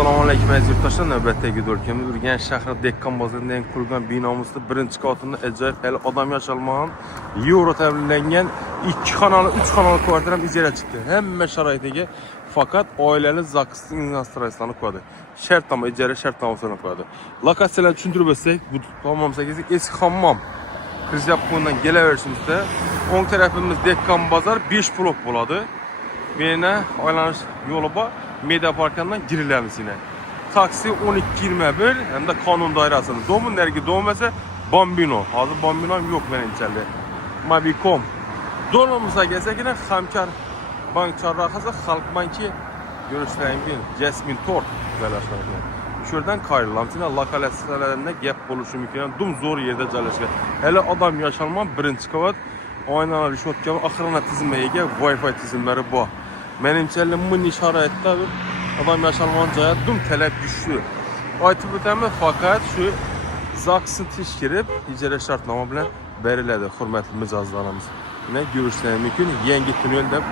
Assalomu alaykum aziz yurtdoshlar. Navbatdagi ülkemiz Urganch shahri Dekkan bozoridan qurilgan binomizda birinchi qavatida ajoyib hali odam yasholmagan yevro ta'minlangan 2 xonali 3 xonali kvartira ijara chiqdi. Hamma sharoitiga faqat oilali zaksning investorlarni qo'yadi. Shartnoma ijara shartnomasini qo'yadi. Lokatsiyalarni tushuntirib o'tsak, bu tomomsagiz eski hammom. Krizapxonadan kelaverishimizda o'ng tarafimiz Dekkan bozor 5 blok bo'ladi. Meni aylanish yo'li bor. Media Park'ından girilemiz yine. Taksi 12.21 hem de kanun dairasının. Domun dergi doğmasa Bambino. Hazır Bambino yok benim içeride. Mabicom. Dolumuza gelsek yine Hamkar Bank çarrakası Halk Banki görüşlerim bir Jasmine Tort güzelleştirdi. Şuradan kayrılam. Yine lokalizasyonlarında gap buluşu mümkün. Dum zor yerde çalışır. Hele adam yaşanma birinci kavat. Aynen rüşvet gibi akırına tizimlere Wi-Fi tizimleri bu. Menimçəli mini şəraitdə adam yaşanmayan caya dum tələb güclü. Aytıb ötəmi faqat şu zaksın teşkirib icra şartnama bilan berilədi hörmətli micazlarımız. Yine görüşlər mümkün. Yangi tünel də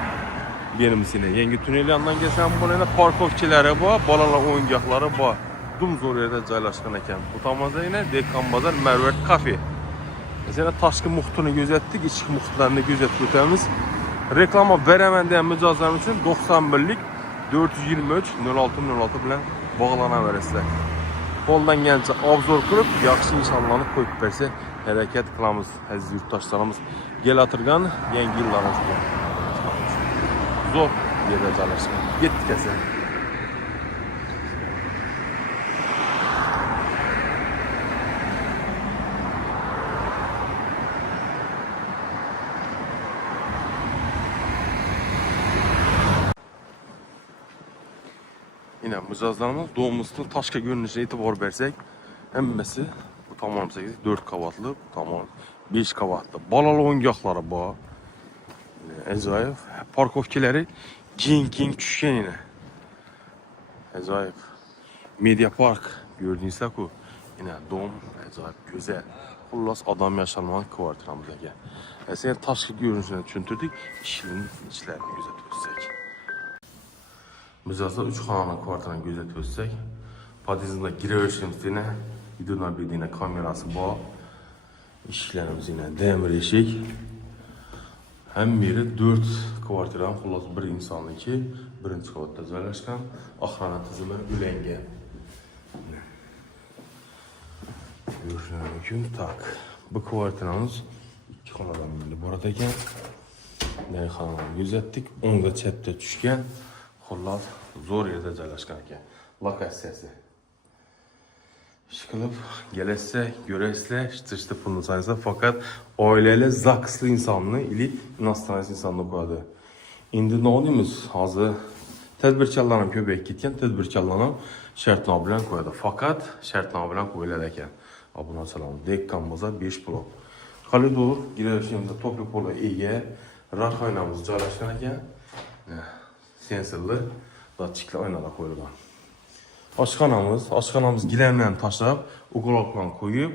berimiz yine. Yangi tünel yandan gəlsən bu yana parkovçiləri var, balalar oyuncaqları var. Dum zor yerdə joylashgan ekan. Bu tomanda yine Dekkan bazar Mərvət kafe. Mesela taşqı muxtunu gözətdik, içki muxtlarını gözətib ötəmiz. Reklama verəmən deyən mücazlarımız için 91'lik 423 06 bilen bağlanabilirsiniz. Qoldan gəlincə obzor qırıb, yaxşı insanlarını qoyub versə, hərəkət qılamız, əziz yurttaşlarımız. Gel atırgan, yangi illarımız bu. Zor yerdə çalışır. Getdik əsə. Yine mücazlarımız doğumuzda taşka görünüşe itibar versek hemmesi bu tamam 4 kavatlı, bu tamam 5 kavatlı. Balalı oyuncakları bu. Acayip. Parkovkileri king düşken yine. Acayip. Media Park gördüğünüzde bu. Yine doğum acayip güzel. Kullas adam yaşanmayan kvartiramıza gel. Sen taşka görünüşünü düşündürdük. İşlerini içlerini gözetürsek. Müzazda 3 xonali kvartirani gözətib o'tsak, podyezdda giriverishimiz yine videolar bildiğine kamerası bor. Eshiklarimiz yine demir eshik. Hem biri 4 kvartiran xullas bir insonniki, birinchi qavatda joylashgan, ohrana tizimi ulangan. Ko'rishingiz mumkin. Tak. Bu kvartiramiz 2 xonadan iborat ekan. Nari xonani gözətdik, o'ngda chapda tushgan. Xullas zor yerdə joylashgan ekan. Lokatsiyasi. Ishqilib, kelasizlar, görərsizlər, ishtirishda pulni saysa faqat oilali zaksli insonni ili inostansiya insonni qo'yadi. Endi nima deymiz? Hozir tadbirkorlarning ko'payib ketgan, tadbirkorlarning shartnoma bilan qo'yadi. Faqat shartnoma bilan qo'yilar ekan. Obunachilar, Dekkan bozor 5 blok. Xolidur, girishimizda topli pola ega, raxoynamiz joylashgan ekan. Sensorli datchikli oynalar qo'yilgan. Oshxonamiz gilamlarni tashlab, uqaloqlarni qo'yib,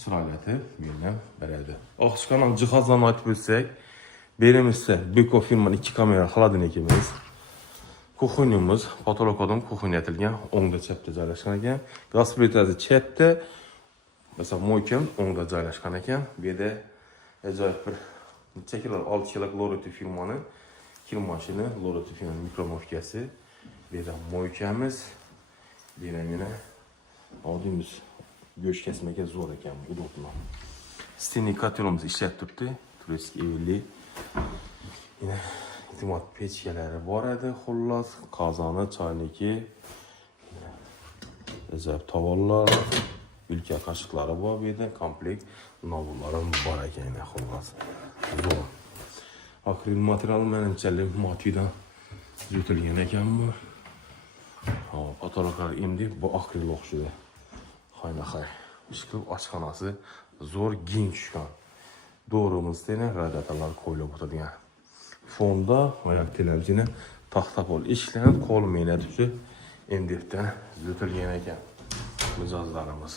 chiroylatib, mendan beradi. Oshxonamiz jihozlarini aytib o'tsak, berimizda Beko firmaning 2 kamera xolodilnikimiz, kuxonyamiz, patolokodan kuxonya etilgan, o'ngda chapda joylashgan ekan. Gaz plitazi chapda, mesela moykam o'ngda joylashgan ekan. Bu yerda ajoyib bir necha kilo 6 kilo Loreti firmaning kir maşini, Loreti firmaning mikromovkasi. Bu yerda moykamiz, bu yerda yine aldığımız go'sht kesmekka zo'r ekan, udobno. Stenli kotelimiz ishlab turibdi, turistik evli. Yine iltimot pechkalari bor edi, xullas, qozoni, choyniki, ajoyib tovonlar, yulka qoshiqlari bor, bu yerda komplekt nonlarım bor ekan, xullas. Zo'r. Akril material menimchalik motidan yutilgan ekan bu. Patologlar endi bu akril o'xshaydi. Qaynaxay. Ishqilib oshxonasi zo'r keng tushgan. Do'rimizda radiatorlar qo'yilib o'tirgan. Fonda oyoq televiziyoni taxta pol ishlanib, qo'l meynatibdi. MDFdan yutilgan ekan. Mijozlarimiz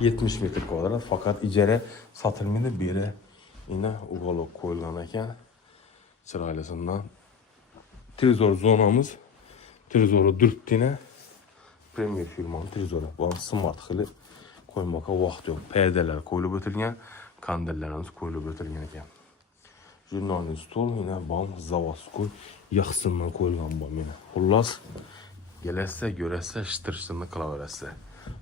70 metr kvadrat, faqat ijara sotilmaydi, beri yine uğalık qo'yilgan ekan. Chiroylisidan televizor zonamız Trezor'u dürtdüyünə Premier firmanın Trezor'u. Bu smart xili koymağa vaxt yox. Pərdələr qoyulub ötürülən, kandillərimiz qoyulub ötürülən ekan. Jurnalni stol yine bam zavaskoy yaxsından qoyulğan bam yine. Xullas gələsə, görəsə, şıtır-şıtırını qıla verəsə.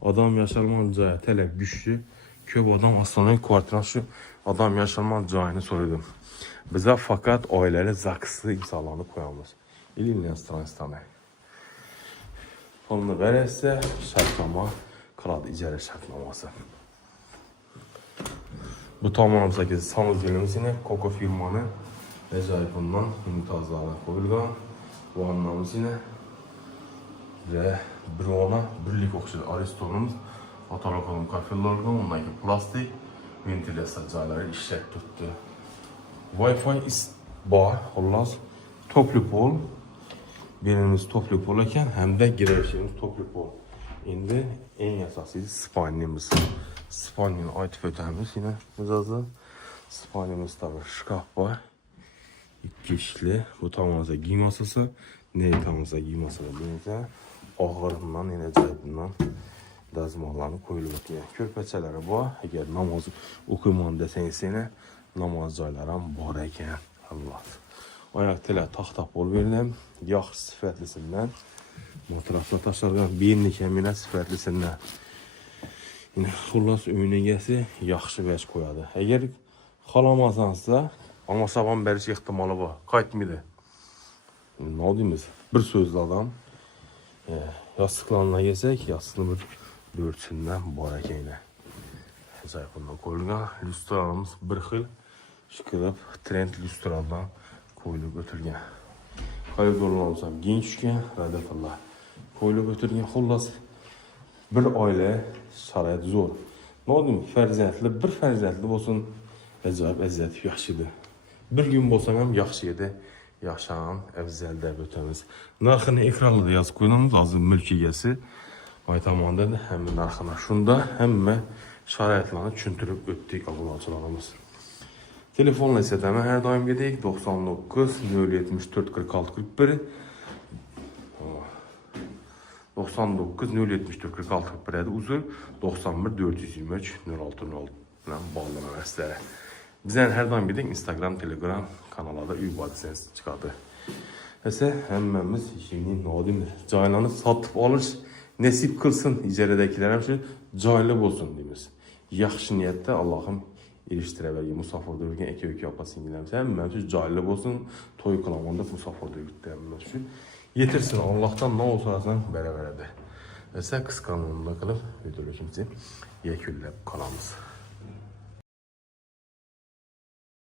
Adam yaşalmaq caya tələb güçlü. Köp adam aslanın kvartiran şu adam yaşalmaq cayını soruydum. Bizə fakat ailəli zaksı imzalarını koyamız. İlinlə stranstanı. Sonunu verəsə şərtlama qıladı icərə şərtlaması. Bu tamamımızdaki sanuzgelimiz yine Koko firmanın Ecaipundan imtazlarına koyulgan. Bu anlamız yine ve Brona birlik oxşar Aristonumuz Atalakalım kafelerden ondaki plastik ventilasyon cayları işlek tuttu. Wi-Fi var, xullas toplu pol. Birimiz toplu pol ekan, hem de girişimiz toplu pol. İndi en əsasıydı spanyemiz. Spanyanın ayet ötemiz yine mızazı. Spanyamız tabi şkaf var. İki kişili. Bu tamamıza giyim masası. Neyi tamamıza giyim masası deyince ağırından yine cebinden dazmalarını koyulup ötüyor. Körpeçeleri bu. Eğer namaz okuman deseniz yine namaz caylarım var ekan. Allah. Ayak tele taxta pol verdim. Yaxşı sifətlisindən. Matrasla taşlardan bir neçəminə sifətlisindən. Yine xullas önüngəsi yaxşı vəc qoyadı. Əgər xalamazsanızsa, amma saban bəriş ehtimalı var. Qayıtmıydı. Ne deyimiz? Bir sözlü adam yastıqlarına yesək, yastığını bir börçündən barək eylə. Zayıfından qoyulgan. Lüstralarımız bir xil şıkırıb, trend lüstralardan qoyulub ötürgən. Koridorlarımızdan gençkən, rədəfəllah qoyulub ötürgən. Xullas bir aile şərait zor. Ne oldu? Fərzətli, bir fərzətli olsun, əcayib əziyyət yaxşıdır. Bir gün olsam hem yaxşıydı. Yaşanan əvzəldə ötəmiz. Narxını ekranla da yazıb qoyduğumuz azı mülkiyyəsi aytamandadır. Həmin narxına şunda, həmmə şəraitlərini çüntürüb ötdük abunacılarımız. Telefonla isə dəmə hər daim gedək. 99 074 46 41 99 074 46 41'de uzun 91 423 06 06 ilə bağlanan ərsləri. Bizden her daim gedək Instagram, Telegram kanallarda üy badisəniz çıxadı. Əsə həmməmiz şimdi nadimiz caylanı satıb alış nəsib qılsın icərədəkilərəm ki caylı olsun deyimiz. Yaxşı niyyətdə Allah'ım ilişdirə və musafirdə ürgən eki yapasın giləmsə həmməmiz caylı olsun toy qılamanda musafirdə ürgən üçün yetirsin Allah'tan ne olsa bərabərədir. Əsə qısqanlığında qılıb videoyu kimisi yekülləb qalamız.